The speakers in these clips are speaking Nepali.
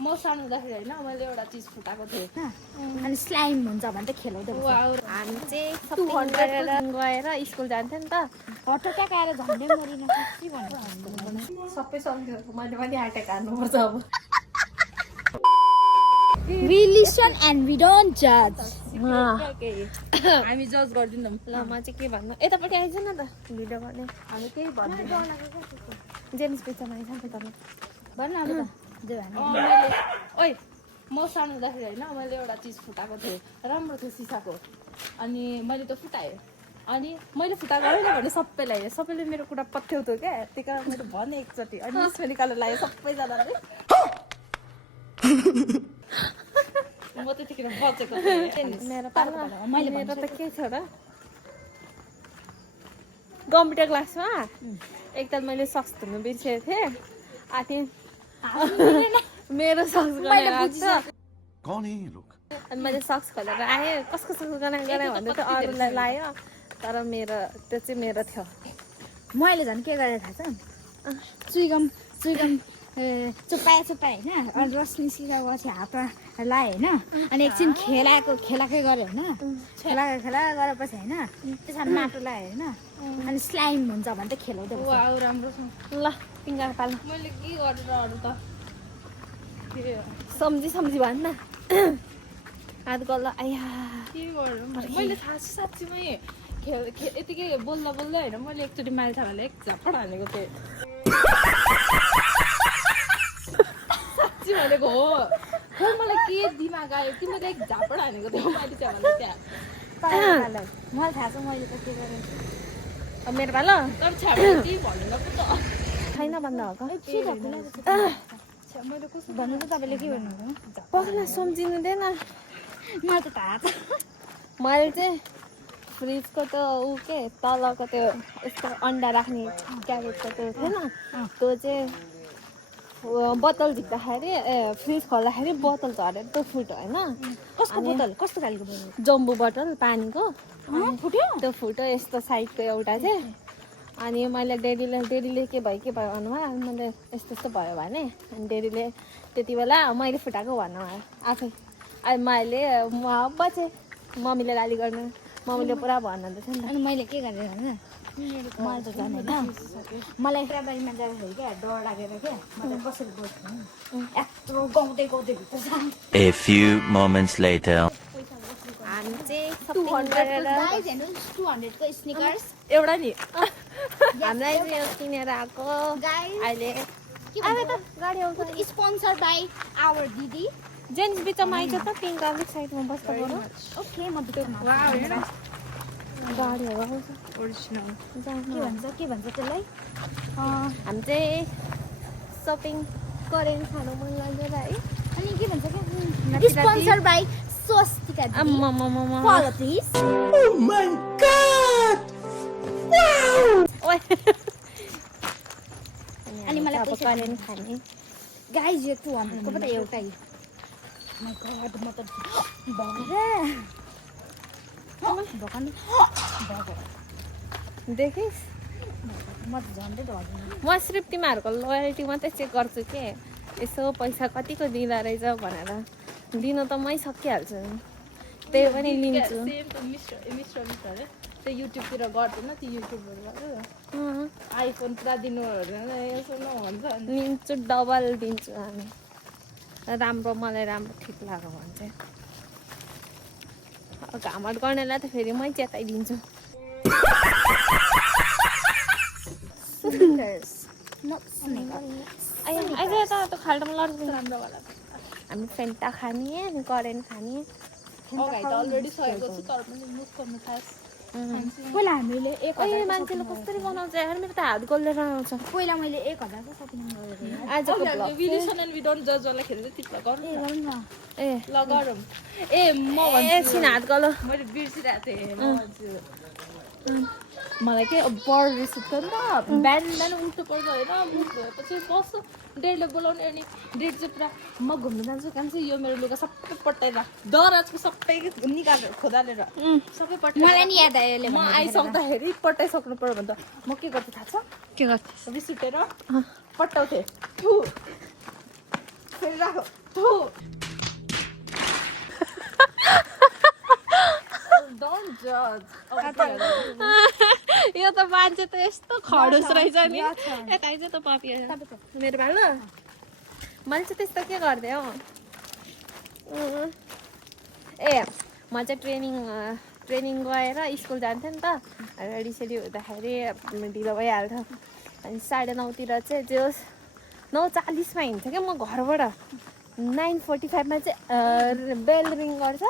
म सानो हुँदाखेरि होइन मैले एउटा चिज फुटाएको थिएँ अनि स्लाइम हुन्छ भने त खेलाउँदै हामी चाहिँ 200 गएर स्कुल जान्थ्यो नि त हटो क्या आएर झन्डै मरिन सक्छ भन्नु सबै सम्झियो मैले पनि आँटेक हान्नुपर्छ अब We listen and we don't judge. हामी जज गर्दैनौँ ल म चाहिँ के भन्नु यतापट्टि आइज न त भिडियो गर्ने हामी केही भन्दैनौँ जेन्स पिक्चरमा आइज नि त भन अब त जे भन मैले ओइ म सानो हुँदाखेरि होइन मैले एउटा चिज फुटाएको थिएँ राम्रो थियो सिसाको अनि मैले त फुटाएँ अनि मैले फुटाएको होइन भने सबैले मेरो कुरा पत्याउँथ्यो क्या त्यही कारण मैले भनेँ एकचोटि अनि यसमा निकालेर लाग्यो सबैजनाले म त्यतिखेर बचेको थिएँ मेरो मेरो त के थियो र कम्प्युटर क्लासमा एकताल मैले सक्स धुनु बिर्सेको थिएँ आथे मेरो सक्स कौन है ये लोग अनि मैले सक्स खोलेर आएँ कसको सक्स गनाए भन्दै थियो अरूलाई लायो तर मेरो त्यो चाहिँ मेरो थियो मैले झन् के गरेर थाहा छ चुइगम चुपाए होइन अनि रस निस्किरहेको पछि हातमा लाएँ होइन अनि एकछिन खेलाकै गऱ्यो होइन खेला गरेपछि होइन त्यसमा माटो लाएँ होइन अनि स्लाइम हुन्छ भने त खेलाउँदै राम्रो छ ल पिङ्गा पाल्नु मैले के गरेर अरू त सम्झी भन् न हात गल्ल आया के गर्नु मैले थाहा छ साँच्चीमै यतिकै बोल्दा होइन मैले एकचोटि माइलछानाले एक झापड हानेको थिएँ साँच्ची भनेको हो खै मलाई के दिमाग आयो कि मैले एक झापड हानेको थिएँ मैले त्यहाँ मलाई थाहा छ मैले त के गरेँ मेरो पाल तर छ्यापले केही भनेन पो त छैन भन्दा हो मैले कस्तो भन्नु त तपाईँले के भन्नुभयो पक्न सम्झिनु दिएन मलाई त थाहा छ मैले चाहिँ फ्रिजको त्यो ऊ के तलको त्यो यस्तो अन्डा राख्ने क्यारेटको त्यो थिएन त्यो चाहिँ बोतल झिक्दाखेरि फ्रिज खोल्दाखेरि बोतल झरेर त्यो फुट्यो होइन कस्तो बोतल कस्तो खालको बोतल जम्बो बोतल पानीको फुट्यो त्यो फुट्यो यस्तो साइडको एउटा चाहिँ अनि मैले डेडीले के भयो भन्नुभयो अनि मैले यस्तो भयो भने अनि डेडीले त्यति बेला मैले फुटाएको भन्नुभयो आफै अनि मैले म बचेँ मम्मीले गाली गर्नु मम्मीले पुरा भन्नुहुँदैछ नि अनि मैले के गरेँ होइन मलाई त झन् होइन मलाई बारीमा जाँदाखेरि क्या डर लागेर क्या मलाई कसरी बोल्थेँ यत्रो गाउँदै भित्र A few moments later. हामी चाहिँ 200 को स्निकर्स एउटा नि हामीलाई चाहिँ यो किनेर आएको अहिले गाडी आउँछ स्पोन्सर बाई आवर दिदी जेन्स बिचमा आइज त पिङ्क अलिक साइडमा बस्नु पर्यो ओके म त्यो गाडीहरू आउँछ ओरिजिनल के भन्छ त्यसलाई हामी चाहिँ सपिङ कोरियन खानु मन लागेर है अनि के भन्छ के स्पोन्सर बाई स्वस्तिका दिदी follow please Oh my God! अनि मलाई अब कोरियन खाने गाइज यो 200 को पो त एउटै माय गॉड म त देखिस् म त झन्डै ढल्दिनँ म सिर्फ तिमीहरूको लोयल्टी मात्रै चेक गर्छु के यसो पैसा कतिको दिँदो रहेछ भनेर दिनु त मै सकिहाल्छु त्यही पनि लिन्छु त्यो युट्युबतिर गर्दैन त्यो युट्युबहरू आइफोन पुरा दिनु यसो नभन्छ लिन्छु डबल दिन्छु हामी राम्रो मलाई राम्रो ठिक लाग्यो भने चाहिँ घामट गर्नेलाई त फेरि मै चेताइदिन्छु अहिले त त्यो खाल्टोमा लड्छ राम्रोवाला हामी फेन्टा खाने अनि कोरियन खाने अलरेडी सकेको छु तर पनि मुख गर्नु थाहा पहिला हामीले मान्छेले कसरी बनाउँछ यार मेरो त हात गलेर आउँछ पहिला मैले 1000 को सपिङ गरेँ आजको वी डोन्ट जज वाला खेल्दै तिमीलाई गर्नु गरौँ न ए ल गरौँ ए म एकछिन हात गलो मैले बिर्सिरहेको थिएँ मलाई के बढ रिस उठ्यो नि त बिहान उल्टो पर्छ होइन मुख धोएपछि बस्छु डेडले बोलाउने अनि डेड चाहिँ पुरा म घुम्नु जान्छु यो मेरो लुगा सबै पट्टाएर दराजको सबै निकालेर खोदालेर सबै पट्टाएर मलाई नि याद आयो म आइसक्दाखेरि पट्टाइसक्नु पर्यो भने त म के गर्थेँ थाहा छ के गर्छ रिस उठेर पट्टाउँथेँ फेरि राख Don't judge. यो त मान्छे त यस्तो खडुस रहेछ नि यता आइज त पपी मेरो भालो मैले चाहिँ त्यस्तो के गर्दै हो ए म चाहिँ ट्रेनिङ गएर स्कुल जान्थेँ नि त रेडी सेडी हुँदाखेरि ढिलो भइहाल्छ अनि 9:30तिर चाहिँ त्यो 9:40मा हिँड्छ क्या म घरबाट 9:45मा चाहिँ बेल रिङ गर्छ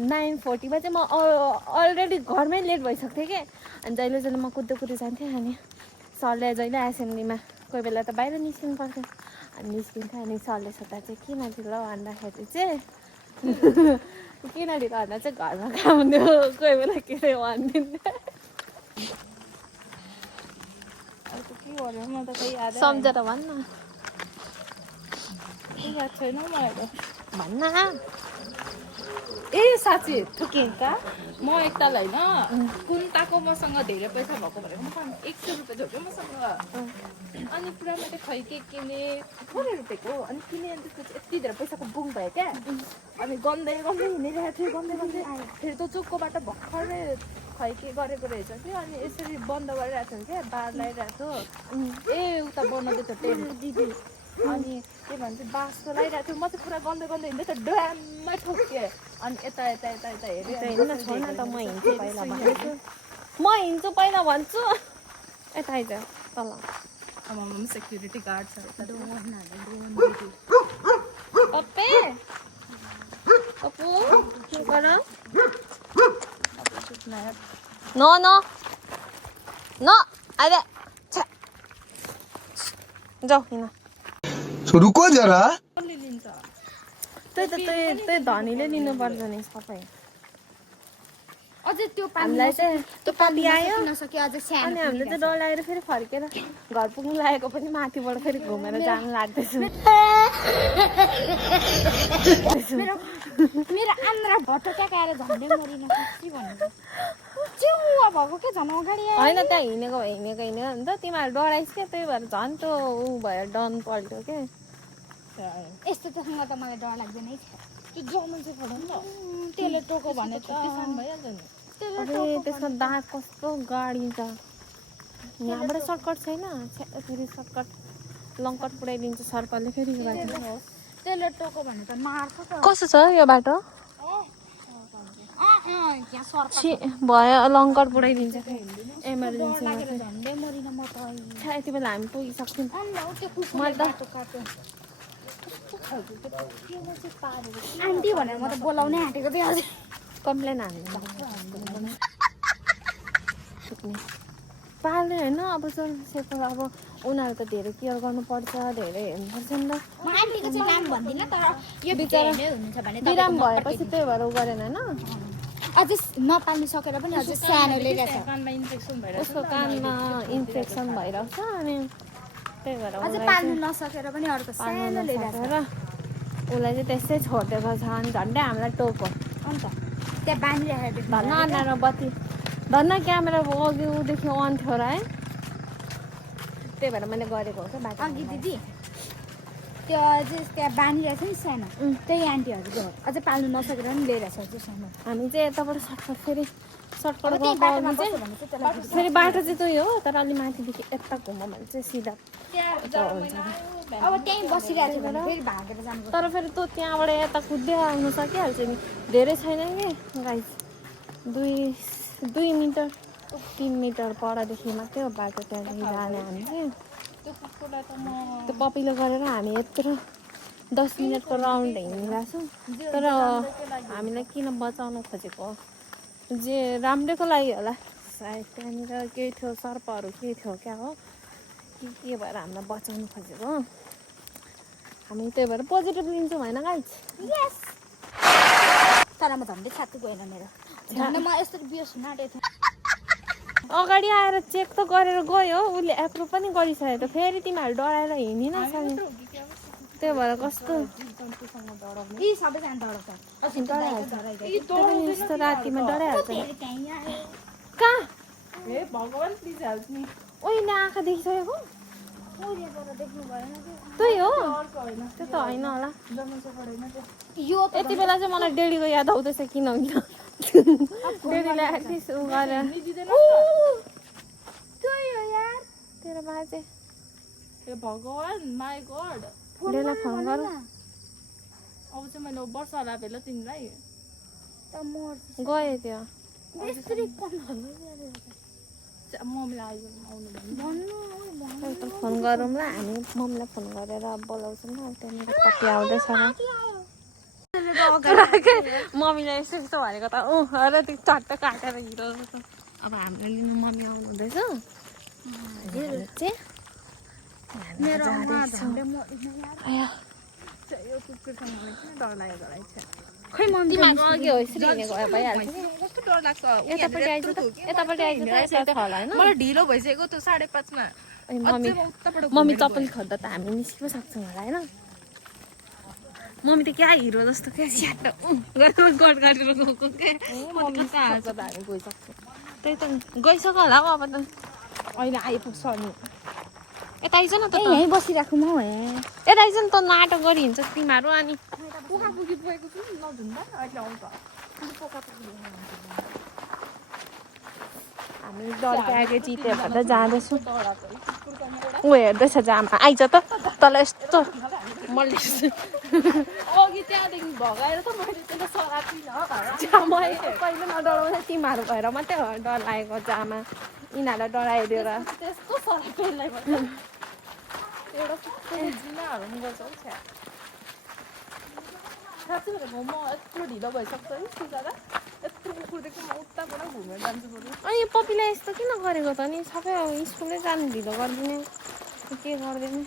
9:40मा चाहिँ म अलरेडी घरमै लेट भइसक्थेँ कि अनि जहिले जहिले म कुद्दै जान्थेँ अनि सरले जहिले एसेम्ब्लीमा कोही बेला त बाहिर निस्किनु पर्थ्यो अनि निस्किन्थ्यो अनि सरले सोद्धा चाहिँ किन ढिलो भन्दाखेरि चाहिँ किन ढिलो भन्दा चाहिँ घरमा काम हुन्थ्यो कोही बेला के अरे भनिदिन्थ्यो के गर्यो म त खै याद सम्झेर भन्न याद छैन मलाई त भन्न ए साँच्ची ठुके त म एकताल होइन कुन्ताको मसँग धेरै पैसा भएको भनेको म 100 रुपियाँ थियो क्या मसँग अनि पुरा मैले खै के किने थोरै रुपियाँको अनि किने अनि त्यसपछि यति धेरै पैसाको बुङ भयो क्या अनि गन्दै हिँडिरहेको थियो गन्दै फेरि त्यो चोककोबाट भर्खरै खै के गरेको रहेछ कि अनि यसरी बन्द गरिरहेको थियो क्या बार लगाइरहेको थियो ए उता बनाउँदै थियो टेन्ट दिदी अनि के भन्छ बाँसको लगाइरहेको थियो म चाहिँ पुरा गन्दै हिँड्दै थियो ड्याममै ठोक्केँ अनि यता हेरेँ छोड्न त म हिँड्छु पहिला भन्छु म हिँड्छु पहिला भन्छु यता आइज तल आमामा सेक्युरिटी गार्ड छ पप्पे पप्पु के गर न अहिले जाऊ हिँड रुको जरा त्यही धनीले लिनुपर्छ नि सबै अझै त्यो हामीलाई चाहिँ त्यो पापी आयो नसक्यो अझै सानो अनि हामीले चाहिँ डर लागेर फेरि फर्केर घर पुग्नु लागेको पनि माथिबाट फेरि घुमेर जानु लाग्दैछ मेरो आन्द्रा भटकाएर झन्डै मरिन के भन्नु चिउवा भएको के झन् अगाडि होइन त्यहाँ हिँडेको नि त तिमीहरू डराइस् क्या त्यही भएर झन् त्यो ऊ भयो डन पल्ट्यो क्या यस्तो तसँग त मलाई डर लाग्दैन है त्यो जर्मन चाहिँ पढाउनु त त्यसले टोको भने त किसान भइहाल्छ नि त्यसको दाँत कस्तो गाडी छ यहाँबाट सर्टकट छैन फेरि सर्टकट लङ्कट पुऱ्याइदिन्छ सर्कलले फेरि यो बाटो त्यसले टोको भने त मार्छ त कस्तो छ यो बाटो यहाँ सर्प छि भयो लङ्कट पुऱ्याइदिन्छ एमर्जेन्सीमा झन्डै मरिन म त यति बेला हामी पुगिसक्छौँ त्यो कुकुरले मैले त बाटो काट्यो आन्टी भनेर म त बोलाउनै आँटेको थिएँ अझै कम्प्लेन हाल्नु पाल्ने होइन अब सेको अब उनीहरू त धेरै केयर गर्नुपर्छ धेरै हेर्नुपर्छ नि त म आन्टीको चाहिँ नाम भन्दिनँ तर यो बिचरा बिचरा हुनुहुन्छ भने बिराम भएपछि त्यही भएर उ गरेन होइन अझै नपाल्नु सकेर पनि अझै सानोले रहेछ कानमा इन्फेक्सन भएर उसको कानमा इन्फेक्सन भइरहेको छ अनि त्यही भएर अझै पाल्नु नसकेर पनि अर्को सानोले रहेछ र उसलाई चाहिँ त्यस्तै छोडिदिएको छ अनि झन्डै हामीलाई टोको अन्त त्यहाँ बाँधिराखेको धन्न अनाएर बत्ती धन्न क्यामेरा अघि ऊदेखि अन थियो र है त्यही भएर मैले गरेको हो क्या बाटो अघि दिदी त्यो अझै त्यहाँ बाँधिरहेको थियो नि सानो त्यही आन्टीहरूको अझै पाल्नु नसकेर पनि लिएर छ त्यो सानो हामी चाहिँ यताबाट सर्टकट फेरि सर्टकट त्यही गएको बाटोमा अघि बस्यो चाहिँ भने चाहिँ त्यसलाई फेरि बाटो चाहिँ त्यही हो तर अलि माथिदेखि यता घुम्यो भने चाहिँ सिधा अब त्यहीँ बसिरहेको थियो भने फेरि भागेर जानु तर फेरि तँ त्यहाँबाट यता कुद्दै आउनु सकिहाल्छ नि धेरै छैन कि गाइस 2 मिटर 3 मिटर परदेखि मात्रै हो बाटो त्यहाँदेखि जाने हामी चाहिँ त्यो कुकुरलाई त म त्यो पपिलो गरेर हामी यत्रो 10 मिनटको राउन्ड हिँडिरहेको छौँ तर हामीलाई किन बचाउन खोजेको हो जे राम्रैको लागि होला सायद त्यहाँनिर केही थियो सर्पहरू केही थियो क्या हो के भएर हामीलाई बचाउनु खोजेको हो हामी त्यही भएर पोजिटिभ लिन्छौँ होइन गाइस यस तर म झन्डै छाती गएन मेरो झन्डै म यस्तो बियोस नाटेको थिएँ अगाडि आएर चेक त गरेर गयो उसले एप्रुभ पनि गरिसकेको थियो फेरि तिमीहरू डराएर हिँडिन सक्ने त्यही भएर कस्तो यी सबैजना डराउँछ यस्तो रातिमा डराइहाल्छ कहाँ हे भगवान प्लिज हेल्प मी ओइले आँखा देखिसकेको त्यही हो त्यो त होइन होला यो त यति बेला चाहिँ मलाई डेडीको याद आउँदैछ किनकि डेडीले एटलिस्ट उ गरेर त्यही हो यार तेरो बाजे हे भगवान माई गॉड डेडीलाई फोन गर अब चाहिँ मैले वर्ष होला बेला तिमीलाई त मोर गयो त्यो यसरी मम्मीलाई आउनु भन्नु अन्त फोन गरौँला हामी मम्मीलाई फोन गरेर बोलाउँछौँ ल त्यहाँनिर कति आउँदैछ मम्मीले यस्तो यस्तो भनेको त अरे त्यो चट्ट काटेर हिरो अब हाम्रो लिनु मम्मी आउनु हुँदैछ मेरो यो कुकुरसँग मलाई किन डर लागेको रहेछ खै मम्मी तिमीहरूको अघि हो यसरी हिँडेको भए भइहाल्छ नि कस्तो डर लाग्छ यतापट्टि आइज त यतापट्टि आइज त यता छ होला होइन मलाई ढिलो भइसक्यो त्यो 5:30 मा अनि मम्मी चप्पल खोज्दा त हामी निस्किन सक्छौँ होला होइन मम्मी त क्या हिरो जस्तो क्या स्याट गड गरेर गएको क्या मम्मी कहाँ छ त हामी गइसक्छौँ त्यही त गइसक्यो होला हौ अब त अहिले आइपुग्छ अनि यता आइज न त यहीँ बसिराख्नु म यता आइज न त नाटक गरी हिँड्छ तिमीहरू अनि पोखा पुगी पुगेको छु नधुन्दा अहिले आउँछ हामी डरको आगे जित्यो भन्दा जाँदैछौँ ऊ हेर्दैछ जामा आइज त तल यस्तो मैले अघि त्यहाँदेखि भगाएर त मैले त्यसलाई सरापिन मैले कहिले नडराउँछ तिमीहरू भएर मात्रै डर लागेको जामा यिनीहरूलाई डराइदिएर त्यस्तो सरापिनलाई एउटा जिनाहरू पनि गर्छ हौ छ्या साँच्चै भनेको म यत्रो ढिलो भइसक्छ है सुजारा यत्रो कुकुरदेखि म उताबाट घुमेर जान्छु बरु अनि यो पपिलाई यस्तो किन गरेको त नि सबै स्कुलै जानु ढिलो गरिदिने के गरिदिने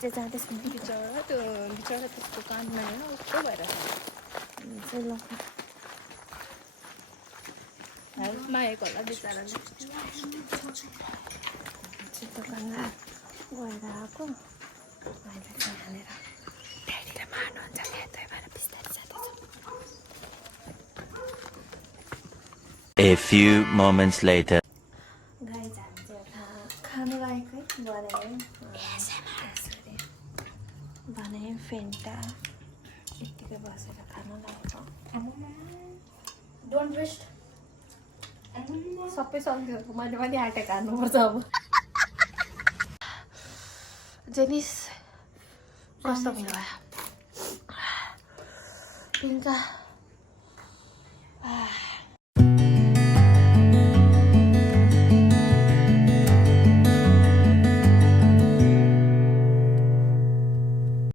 चाहिँ जाँदैछ बिचरा त्यो बिचरा त्यसको कानमा होइन उस्तो भएर चाहिँ ल हेल्प मागेको होला बिचराले दोकानमा गएर आएको अहिले चाहिँ हालेर ड्याडीले मार्नुहुन्छ क्या त्यही भएर बिस्तारै जाँदैछ A few moments later. गाई हामी चाहिँ खानु लागेकै बनायो फेन्टा यत्तिकै बसेर खानु लागेको डोन्ट वेस्ट सबै सक्यो मैले पनि आँटेको हान्नुपर्छ अब जेनिस कस्तो भयो पिङ्का